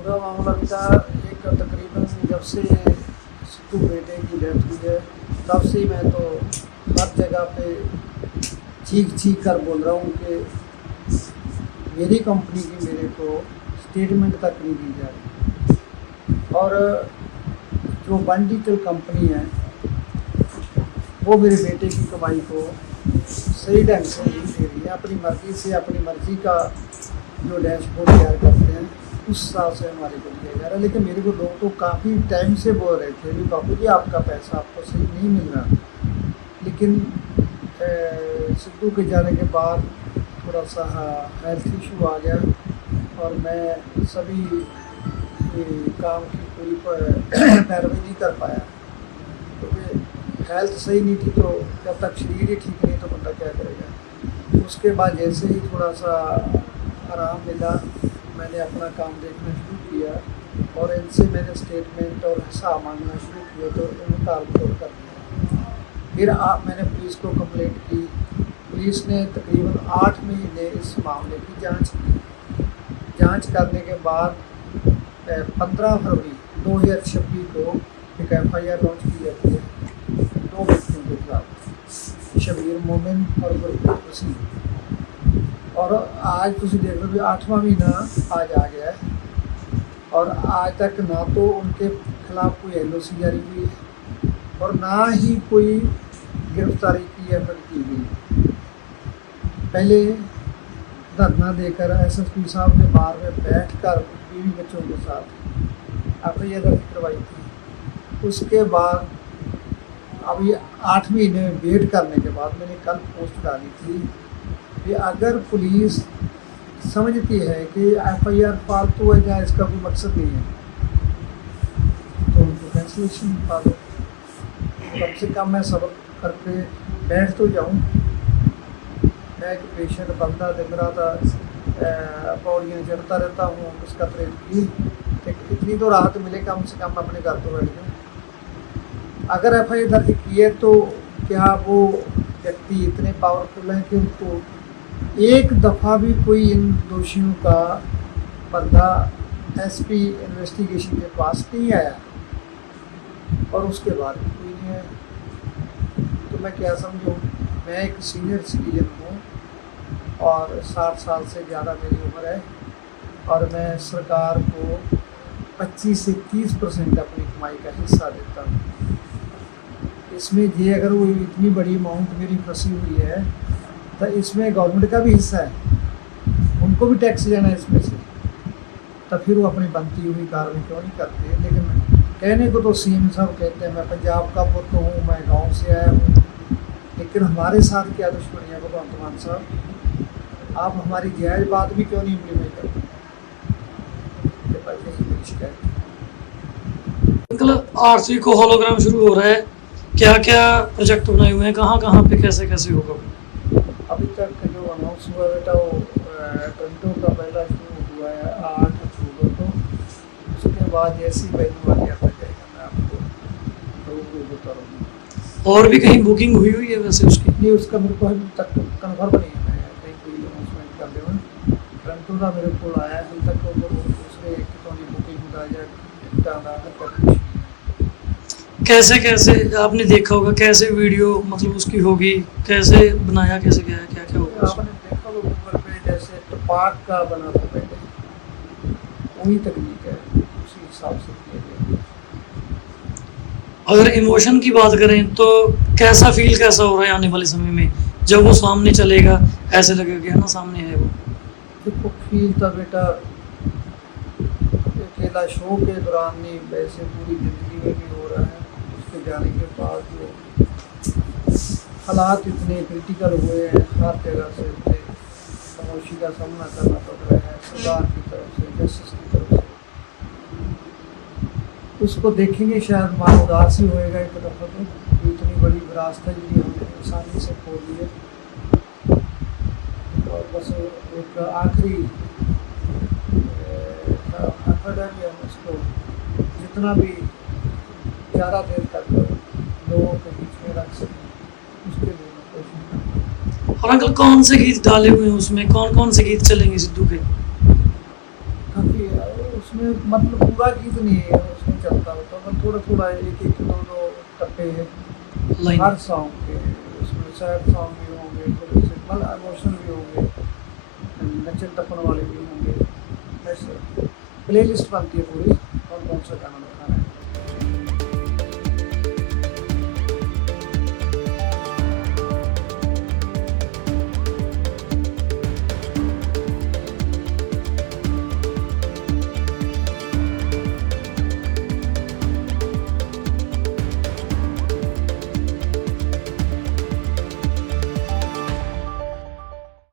पूरा मामला था एक तकरीबन जब से सिद्धू बेटे की डेथ हुई है तब से मैं तो हर जगह पे चीख चीख कर बोल रहा हूँ कि मेरी कंपनी की मेरे को स्टेटमेंट तक नहीं दी जा रही और जो बंडिटल कंपनी है वो मेरे बेटे की कमाई को सही ढंग से नहीं दे रही है। अपनी मर्ज़ी से अपनी मर्ज़ी का जो डैशबोर्ड तैयार करते हैं उस हिसाब से हमारे को दिया जा रहा है। लेकिन मेरे को लोग तो काफ़ी टाइम से बोल रहे थे भी बापू जी आपका पैसा आपको सही नहीं मिल रहा, लेकिन सिद्धू के जाने के बाद थोड़ा सा हेल्थ इशू आ गया और मैं सभी काम की पूरी पैरवी नहीं कर पाया क्योंकि हेल्थ सही नहीं थी। तो जब तक शरीर ही ठीक नहीं तो बंदा क्या करेगा। उसके बाद जैसे ही थोड़ा सा आराम मिला मैंने अपना काम देखना शुरू किया और इनसे मैंने स्टेटमेंट और हिसाब मांगना शुरू किया तो इन्होंने तालमेल कर दिया। फिर मैंने पुलिस को कंप्लेंट की। पुलिस ने तकरीबन 8 महीने इस मामले की जांच की। जांच करने के बाद 15 फरवरी 2026 को एक FIR लॉन्च की जाती है 2 व्यक्तियों के खिलाफ, शबीर मोमिन और गुरप्रीत वसीम। और आज तुम देख लो भी 8वां महीना आज आ गया है और आज तक ना तो उनके खिलाफ कोई LOC जारी हुई है और ना ही कोई गिरफ्तारी की एफर्ट की गई। पहले धरना देकर SSP साहब ने बार में बैठकर बीवी बच्चों के साथ FIR दर्ज करवाई थी। उसके बाद अब ये 8 महीने वेट करने के बाद मैंने कल पोस्ट डाली थी कि अगर पुलिस समझती है कि FIR फालतू है जहाँ इसका कोई मकसद नहीं है तो उनको कैंसिलेशन पा दो। कम से कम मैं सब्र करके बैठ तो जाऊँ। मैं एक पेशेंट बंदा दिन रात पौड़ियाँ चढ़ता रहता हूँ, उसका ट्रेन की इतनी तो राहत मिले कम से कम अपने घर तो बैठ जाऊँ। अगर FIR दर्ज की है तो क्या वो व्यक्ति इतने पावरफुल हैं कि उनको एक दफ़ा भी कोई इन दोषियों का बंदा SP इन्वेस्टिगेशन के पास नहीं आया और उसके बाद भी कोई नहीं आया तो मैं क्या समझूँ। मैं एक सीनियर सिटीजन हूँ और 60 साल से ज़्यादा मेरी उम्र है और मैं सरकार को 25 से 30% अपनी कमाई का हिस्सा देता हूँ। इसमें ये अगर वो इतनी बड़ी अमाउंट मेरी फंसी हुई है तो इसमें गवर्नमेंट का भी हिस्सा है, उनको भी टैक्स देना है इसमें से, तो फिर वो अपनी बनती हुई कार्रवाई क्यों नहीं करते। लेकिन कहने को तो CM साहब कहते हैं मैं पंजाब का पुत्र हूँ, मैं गांव से आया हूँ, लेकिन हमारे साथ क्या दुश्मनी है भगवंत मान साहब, आप हमारी जायज़ बात भी क्यों नहीं इम्प्लीमेंट करते। अंकल RC को होलोग्राम शुरू हो रहा है, क्या क्या प्रोजेक्ट बनाए हुए हैं, कहाँ कहाँ पे कैसे कैसे होगा? अभी तक जो अनाउंस हुआ बेटा वो टोरंटो का पहला शुरू हुआ है 8 अक्टूबर को। उसके बाद जैसी वेन्यू आ गया था जाएगा मैं आपको बता रहा हूँ। और भी कहीं बुकिंग हुई हुई है वैसे उसकी? नहीं, उसका मेरे को अभी तक कन्फर्म नहीं है। मैं कहीं कोई अनाउंसमेंट कर देना। टोरंटो का मेरे को आया अभी तक तो दूसरे तो बुकिंग होता है टिकट कैसे कैसे आपने देखा होगा, कैसे वीडियो मतलब उसकी होगी, कैसे बनाया, कैसे क्या है, क्या क्या होगा? आपने देखा होगा गूगल पे जैसे टपाक का बना था पहले, वही तकनीक है, उसी हिसाब से किया गया। अगर इमोशन की बात करें तो कैसा फील कैसा हो रहा है आने वाले समय में जब वो सामने चलेगा, ऐसे लगेगा ना सामने है वो? देखो फील था बेटा अकेला शो के दौरान नहीं, वैसे पूरी ज़िंदगी में भी हो रहा है। उसके जाने के बाद जो हालात इतने क्रिटिकल हुए हैं, हर जगह से उसे खामोशी का सामना करना पड़ रहा है सरकार की तरफ से, जस्टिस की तरफ से। उसको देखेंगे शायद मन उदास ही होएगा एक दफ़ा तो इतनी बड़ी विरासत है जी हमने आसानी से खो दी है। और बस एक आखिरी एफर्ट है कि हम उसको जितना भी ज़्यादा देर तक लोगों के बीच में रख सकें उसके लिए मैं कोशिश करूँगा। और अंकल कौन से गीत डाले हुए हैं उसमें, कौन कौन से गीत चलेंगे सिद्धू के? काफ़ी उसमें मतलब पूरा गीत नहीं है उसमें चलता होता, मतलब थोड़ा थोड़ा एक एक दो दो टप्पे लाइन हर सॉन्ग के। उसमें सैड सॉन्ग भी होंगे, थोड़े से मतलब इमोशनल भी होंगे, नचन टप्पन वाले भी होंगे। ऐसे प्ले लिस्ट बनती है पूरी, कौन कौन सा गाना